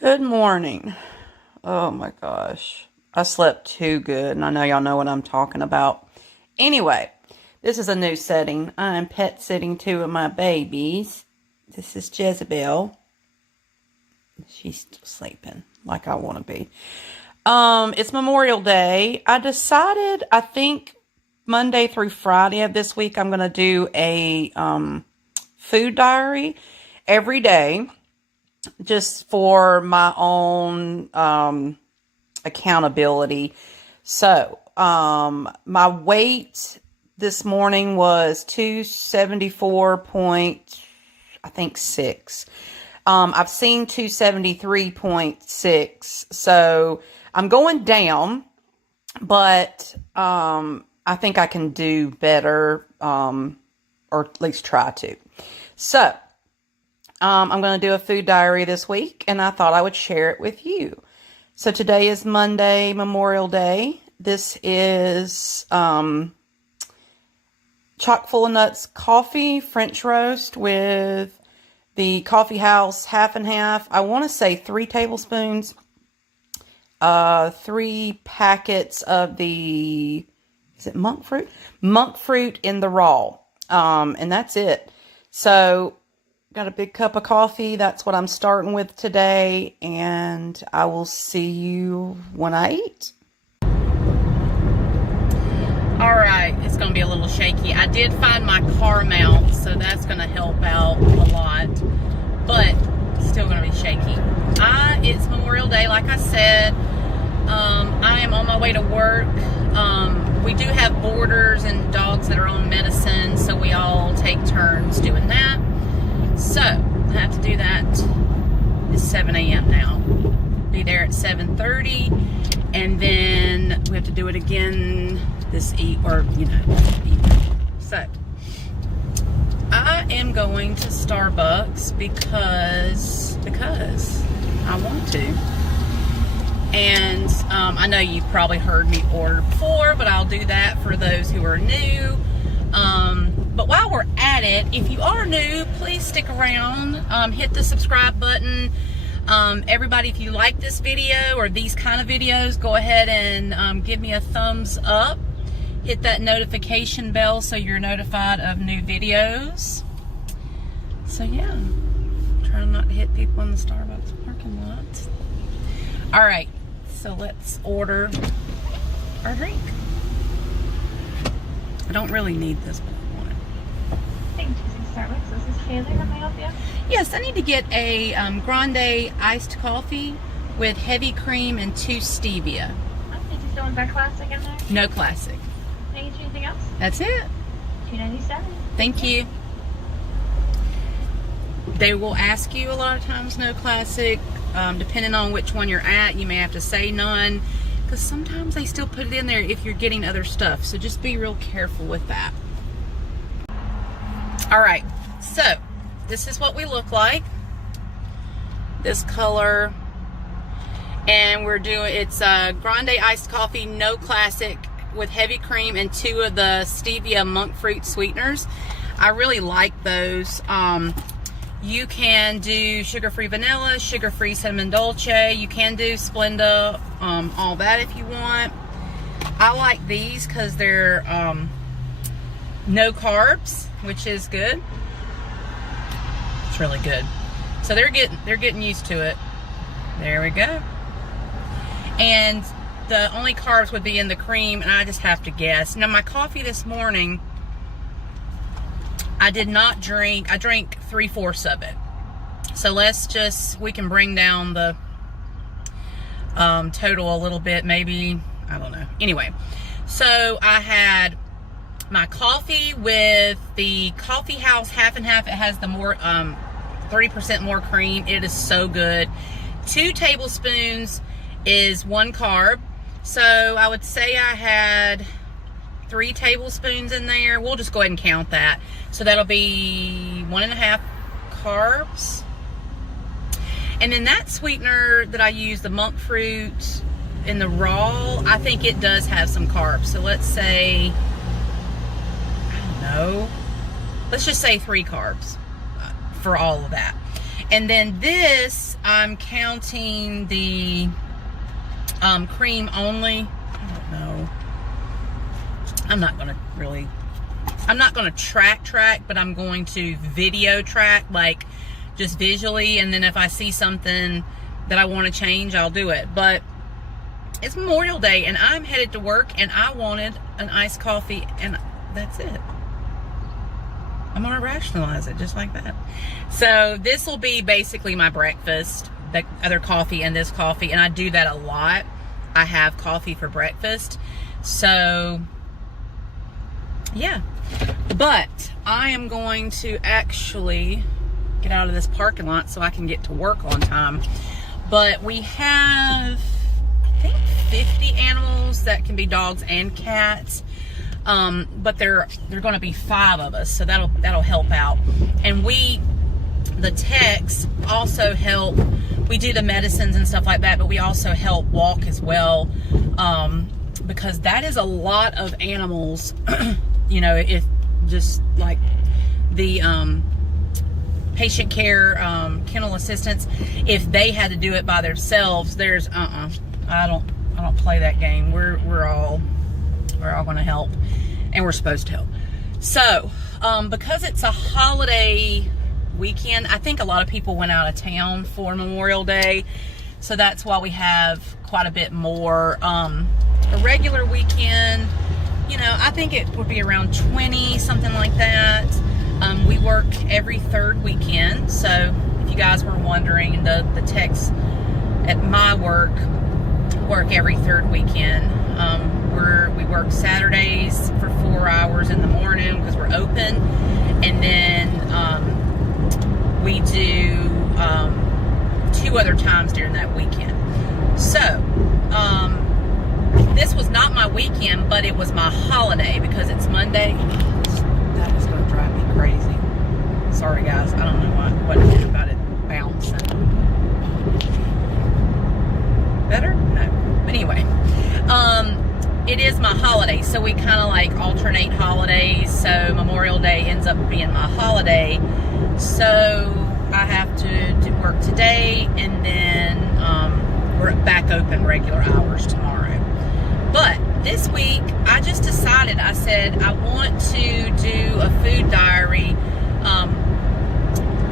Good morning. Oh my gosh. I slept too good, and I know y'all know what I'm talking about. Anyway, this is a new setting. I'm pet sitting two of my babies. This is Jezebel. She's still sleeping like I want to be. It's Memorial Day. I decided, I think Monday through Friday of this week, I'm going to do a food diary every day, just for my own accountability. So, my weight this morning was 274 point, I think 6. I've seen 273.6. So I'm going down, but I think I can do better, or at least try to. So I'm going to do a food diary this week, and I thought I would share it with you. So today is Monday, Memorial Day. This is chock full of nuts coffee, French roast with the coffee house half and half. I want to say 3 tablespoons, 3 packets of the, is it monk fruit? Monk fruit in the raw. And that's it. So got a big cup of coffee. That's what I'm starting with today. And I will see you when I eat. All right, it's going to be a little shaky. I did find my car mount, so that's going to help out a lot, but still going to be shaky. It's Memorial Day, like I said. I am on my way to work. We do have boarders and dogs that are on medicine, so we all take turns doing that. So, I have to do that. It's 7 a.m. now. Be there at 7:30, and then we have to do it again this evening. So, I am going to Starbucks because I want to. And I know you've probably heard me order before, but I'll do that for those who are new. But while we're at it, if you are new, please stick around. Hit the subscribe button. Everybody, if you like this video or these kind of videos, go ahead and give me a thumbs up. Hit that notification bell so you're notified of new videos. So yeah, trying not to hit people in the Starbucks parking lot. All right, so let's order our drink. I don't really need this, but I want it. Thank you, Starbucks. This is Kaylee. How may I help you? Yes, I need to get a grande iced coffee with heavy cream and 2 stevia. Did you still want that classic in there? No classic. Can I get you anything else? That's it. $2.97. Thank you. They will ask you a lot of times no classic. Depending on which one you're at, you may have to say none, because sometimes they still put it in there if you're getting other stuff. So just be real careful with that. All right, so this is what we look like. This color. And we're doing, it's grande iced coffee, no classic, with heavy cream and 2 of the stevia monk fruit sweeteners. I really like those. You can do sugar-free vanilla, sugar-free cinnamon dolce. You can do Splenda, all that if you want. I like these because they're no carbs, which is good. It's really good. So they're getting used to it. There we go. And the only carbs would be in the cream, and I just have to guess. Now, my coffee this morning, I did not drink. I drank 3/4 of it. So we can bring down the total a little bit, maybe, I don't know. Anyway, so I had my coffee with the coffee house half and half. It has the more 30% more cream. It is so good. 2 tablespoons is 1 carb. So I would say I had 3 tablespoons in there. We'll just go ahead and count that. So that'll be 1.5 carbs. And then that sweetener that I use, the monk fruit in the raw, I think it does have some carbs. So let's say, I don't know, let's just say 3 carbs for all of that. And then this I'm counting the cream only. I don't know. I'm not going to track, but I'm going to video track, like just visually. And then if I see something that I want to change, I'll do it. But it's Memorial Day and I'm headed to work and I wanted an iced coffee and that's it. I'm going to rationalize it just like that. So this will be basically my breakfast, the other coffee and this coffee. And I do that a lot. I have coffee for breakfast. So yeah, but I am going to actually get out of this parking lot so I can get to work on time. But we have, I think, 50 animals that can be dogs and cats. But they're going to be 5 of us, so that'll help out. And the techs also help. We do the medicines and stuff like that, but we also help walk as well, because that is a lot of animals. You know, if just like the patient care kennel assistants, if they had to do it by themselves, there's I don't play that game. We're all going to help, and we're supposed to help. So because it's a holiday weekend, I think a lot of people went out of town for Memorial Day, so that's why we have quite a bit more. A regular weekend, you know, I think it would be around 20, something like that. We work every 3rd weekend, so if you guys were wondering, the techs at my work every 3rd weekend. We work Saturdays for 4 hours in the morning because we're open, and then we do 2 other times during that weekend. So this was not my weekend, but it was my holiday because it's Monday. That is going to drive me crazy. Sorry guys, I don't know what to do about it bouncing. Better? No. But anyway, it is my holiday, so we kind of like alternate holidays. So Memorial Day ends up being my holiday. So I have to work today, and then we're back open regular hours tomorrow. But this week, I just decided, I said, I want to do a food diary,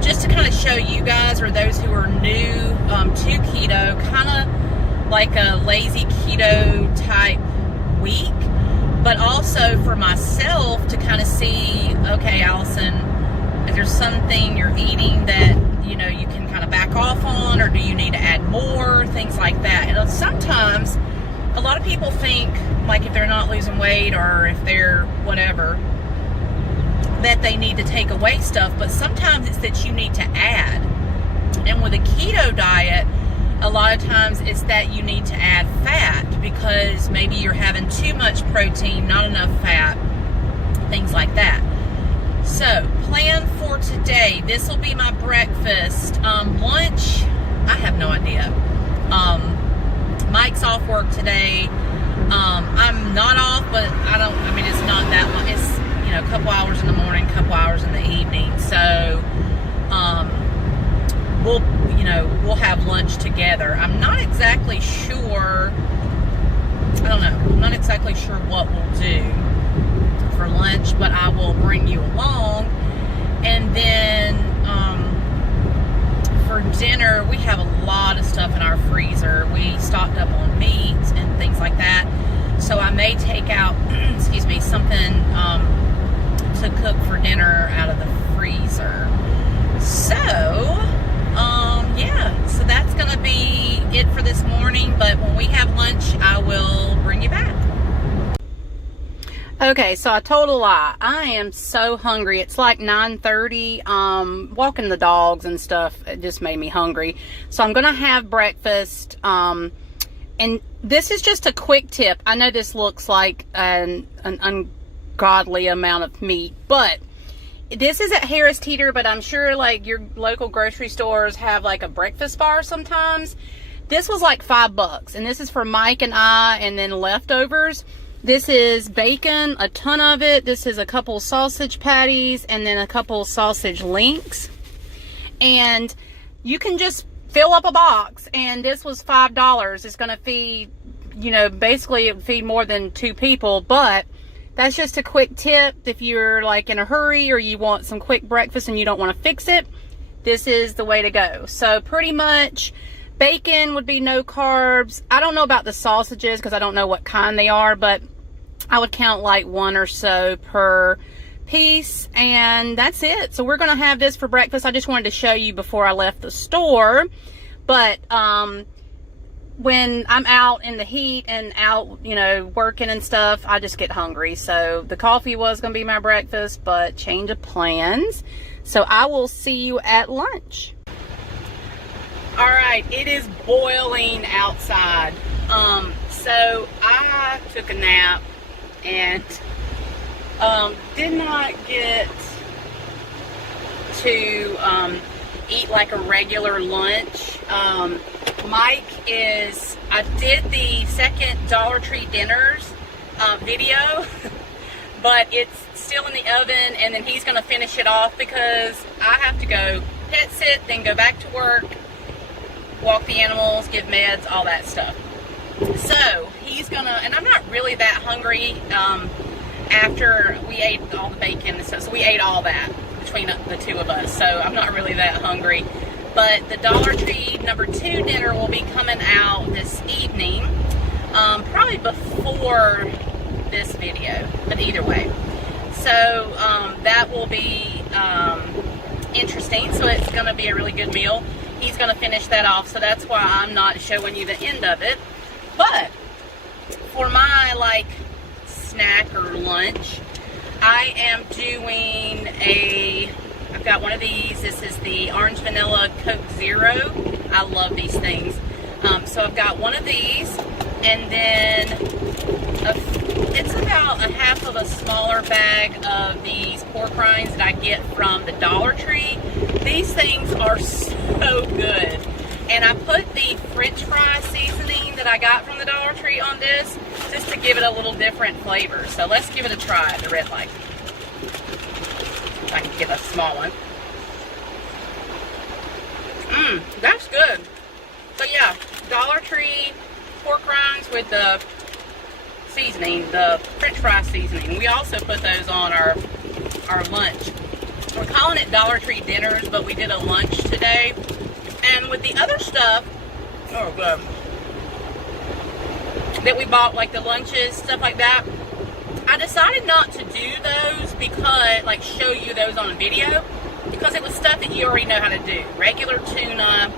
just to kind of show you guys, or those who are new to keto, kind of like a lazy keto type week, but also for myself to kind of see, okay, Allison, is there something you're eating that, you know, you can kind of back off on, or do you need to add more, things like that. And sometimes a lot of people think, like, if they're not losing weight or if they're whatever, that they need to take away stuff, but sometimes it's that you need to add. And with a keto diet, a lot of times it's that you need to add fat because maybe you're having too much protein, not enough fat, things like that. So, plan for today. This will be my breakfast. Lunch, I have no idea. Mike's off work today. I'm not off, but it's not that long. It's, you know, a couple hours in the morning, a couple hours in the evening. So, we'll have lunch together. I'm not exactly sure. I don't know. I'm not exactly sure what we'll do for lunch, but I will bring you along. And then for dinner, we have a lot of stuff in our freezer. We stocked up on meat and things like that. So I may take out, something to cook for dinner out of the freezer. So, so that's going to be it for this morning. But when we have lunch, I will bring you back. Okay, so I told a lie. I am so hungry. It's like 9:30. Walking the dogs and stuff, it just made me hungry. So I'm going to have breakfast. And this is just a quick tip. I know this looks like an ungodly amount of meat, but this is at Harris Teeter, but I'm sure like your local grocery stores have like a breakfast bar sometimes. This was like $5, and this is for Mike and I, and then leftovers. This is bacon, a ton of it. This is a couple sausage patties, and then a couple sausage links. And you can just fill up a box, and this was $5. It's going to feed, you know, basically it would feed more than 2 people, but that's just a quick tip. If you're like in a hurry or you want some quick breakfast and you don't want to fix it, this is the way to go. So pretty much bacon would be no carbs. I don't know about the sausages because I don't know what kind they are, but I would count like 1 or so per piece, and that's it. So we're going to have this for breakfast. I just wanted to show you before I left the store. But when I'm out in the heat and out, you know, working and stuff, I just get hungry. So the coffee was going to be my breakfast, but change of plans. So I will see you at lunch. All right, it is boiling outside. So I took a nap and did not get to eat like a regular lunch. Mike I did the second Dollar Tree dinners video, but it's still in the oven, and then he's gonna finish it off because I have to go pet sit, then go back to work, walk the animals, give meds, all that stuff. So he's gonna, and I'm not really that hungry after we ate all the bacon and stuff, so we ate all that between the 2 of us, so I'm not really that hungry. But the Dollar Tree number 2 dinner will be coming out this evening, probably before this video, but either way. So that will be interesting. So it's going to be a really good meal. He's going to finish that off, so that's why I'm not showing you the end of it. But for my like snack or lunch, I am doing I've got one of these. This is the Orange Vanilla Coke Zero. I love these things. So I've got one of these, and then it's about a half of a smaller bag of these pork rinds that I get from the Dollar Tree. These things are so good. And I put the French fry seasoning that I got from the Dollar Tree on this, just to give it a little different flavor. So let's give it a try at the red light. I can get a small one. That's good. So yeah, Dollar Tree pork rinds with the seasoning, the French fry seasoning. We also put those on our lunch. We're calling it Dollar Tree dinners, but we did a lunch today. And with the other stuff, oh good, that we bought, like the lunches, stuff like that, I decided not to do those because, like, show you those on a video, because it was stuff that you already know how to do. Regular tuna,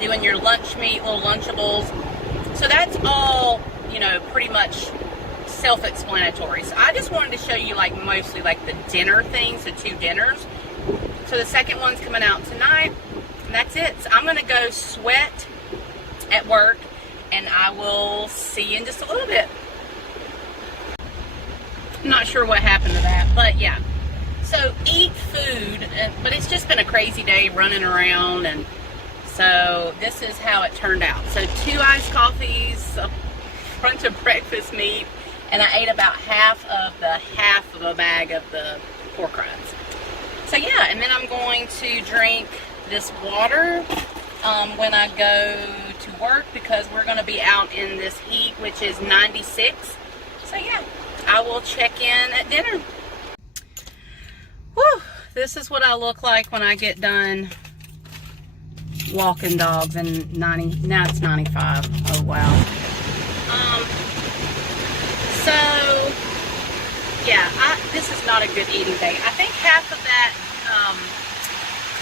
doing your lunch meat, little Lunchables. So that's all, you know, pretty much self-explanatory. So I just wanted to show you, like, mostly, like, the dinner things, the 2 dinners. So the second one's coming out tonight, and that's it. So I'm going to go sweat at work, and I will see you in just a little bit. I'm not sure what happened to that, but yeah. So eat food, but it's just been a crazy day running around, and so this is how it turned out. So 2 iced coffees, a bunch of breakfast meat, and I ate about half of a bag of the pork rinds. So yeah, and then I'm going to drink this water when I go to work, because we're going to be out in this heat, which is 96. So yeah, I will check in at dinner. Whew, this is what I look like when I get done walking dogs. And now it's 95. Oh wow. So yeah, this is not a good eating day. I think half of that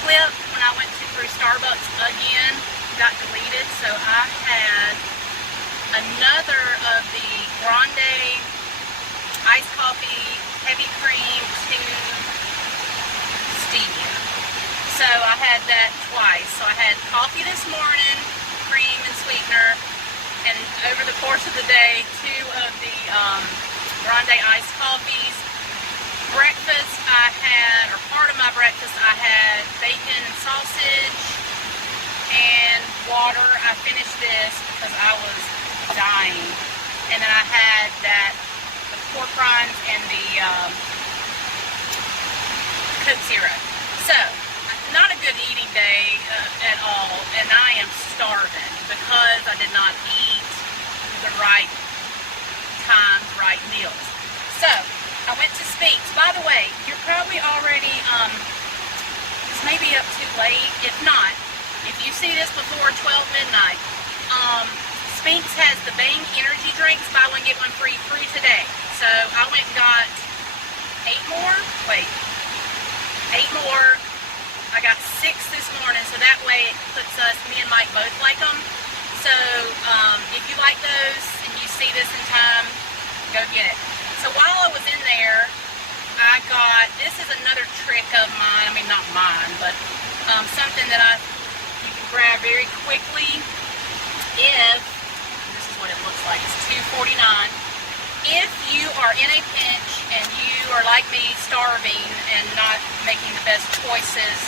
clip when I went through Starbucks again got deleted. So I had another of the grande iced coffee, heavy cream to stevia. So I had that twice. So I had coffee this morning, cream and sweetener, and over the course of the day, 2 of the grande iced coffees. Breakfast I had, or part of my breakfast, I had bacon and sausage and water. I finished this because I was dying. And then I had the pork rinds and the Coke Zero. So, not a good eating day at all. And am starving because I did not eat the right times, right meals. So I went to Speaks. By the way, you're probably already, this may be up too late. If not, if you see this before 12 midnight, Speaks has the Bang energy drinks, buy one get one free through today. So I went and got 8 more. Wait, 8 more. I got 6 this morning, so that way it puts us, me and Mike both like them. So if you like those and you see this in time, go get it. So while I was in there, I got, this is another trick of mine. I mean, not mine, but something that you can grab very quickly if, this is what it looks like, it's $2.49. If you are in a pinch and you are like me, starving and not making the best choices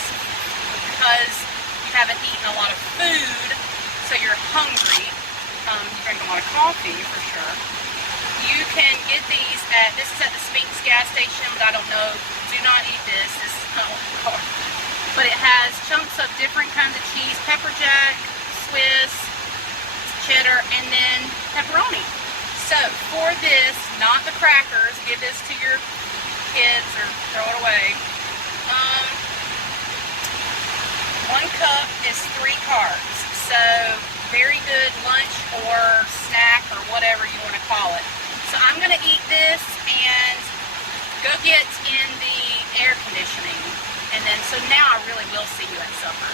because you haven't eaten a lot of food, so you're hungry, you drink a lot of coffee for sure, you can get these at, this is at the Speaks gas station, but I don't know, do not eat this, this is not what it's called. But it has chunks of different kinds of cheese, pepper jack, Swiss, cheddar, and then pepperoni. So for this, not the crackers, give this to your kids or throw it away. 1 cup is 3 carbs. So very good lunch or snack or whatever you want to call it. So I'm going to eat this and go get in the air conditioning. And then, so now I really will see you at supper.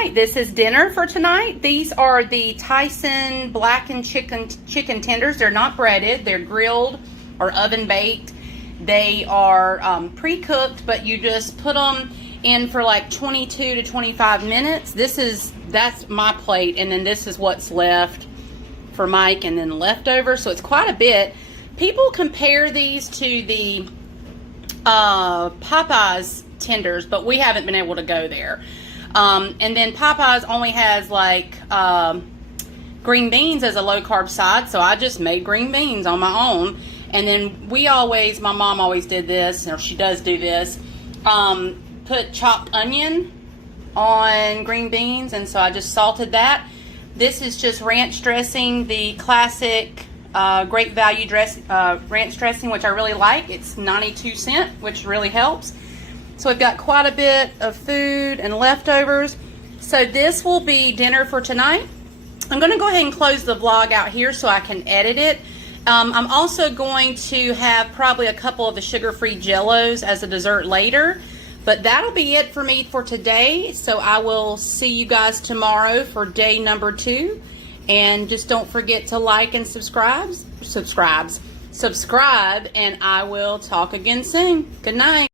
right, this is dinner for tonight. These are the Tyson blackened chicken tenders. They're not breaded. They're grilled or oven baked. They are pre-cooked, but you just put them in for like 22 to 25 minutes. That's my plate, and then this is what's left for Mike, and then leftovers. So it's quite a bit. People compare these to the Popeyes tenders, but we haven't been able to go there. And then Popeyes only has like green beans as a low carb side, so I just made green beans on my own. And then my mom always did this, or she does do this, put chopped onion on green beans, and so I just salted that. This is just ranch dressing, the classic Great Value ranch dressing, which I really like. It's 92 cents, which really helps. So we've got quite a bit of food and leftovers. So this will be dinner for tonight. I'm going to go ahead and close the vlog out here so I can edit it. I'm also going to have probably a couple of the sugar-free Jellos as a dessert later. But that'll be it for me for today. So I will see you guys tomorrow for day number 2. And just don't forget to like and subscribe, and I will talk again soon. Good night.